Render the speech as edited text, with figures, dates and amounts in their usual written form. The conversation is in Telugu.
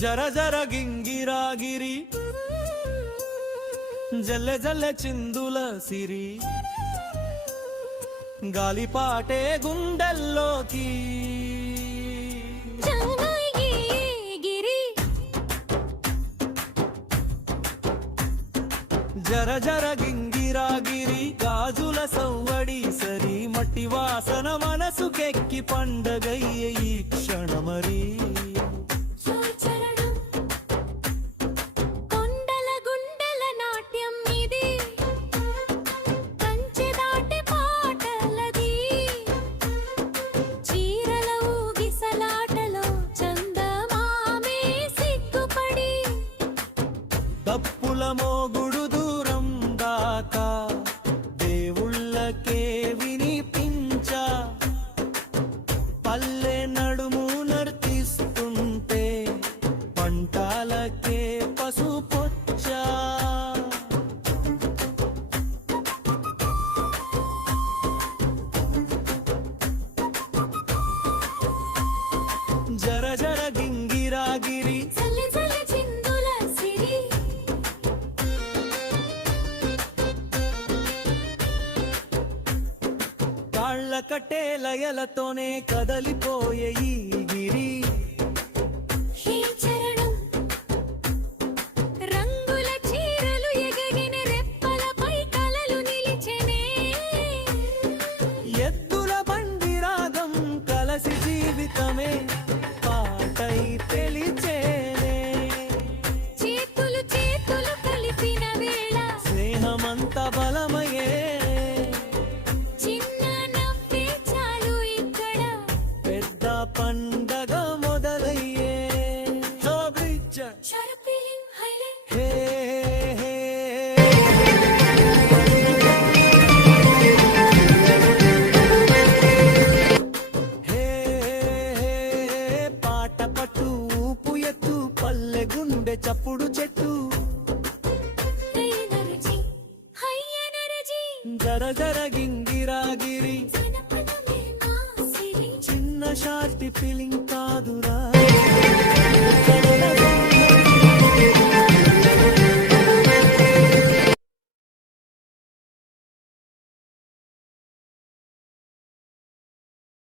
జర జర గింగిరాగిరి జల్లె జల్లె చిందుల సిరి గాలిపాటే గుండెల్లోకి జర జర గింగిరాగిరి గాజుల సవ్వడి సరి మట్టి వాసన మనసుకెక్కి పండగయ్యే ఈ క్షణమరి దప్పుల మోగుడు దూరం దాకా దేవుళ్ళకే వినిపించా పల్లె నడుము నర్తిస్తుంటే పంటాలకే పసుపొచ్చా జర జర గింగిరాగిరి కట్టే లయలతోనే కదలిపోయే ఈ గిరి రంగుల చీరలు ఎగగిన రెప్పలపై కలలు నిలిచెనే ఎద్దుల బండి రాగం కలసి జీవితమే పాటై తెలిచేనే చేతులు చేతులు కలిపిన వేళ స్నేహమంత బలమయే పండగ మొదలయ్యే హే పాట పట్టు ఊపు ఎత్తు పల్లె గుండె చప్పుడు చెట్టు జర జర గింగిరాగిరి చిన్న షార్ట్ ఫీలింగ్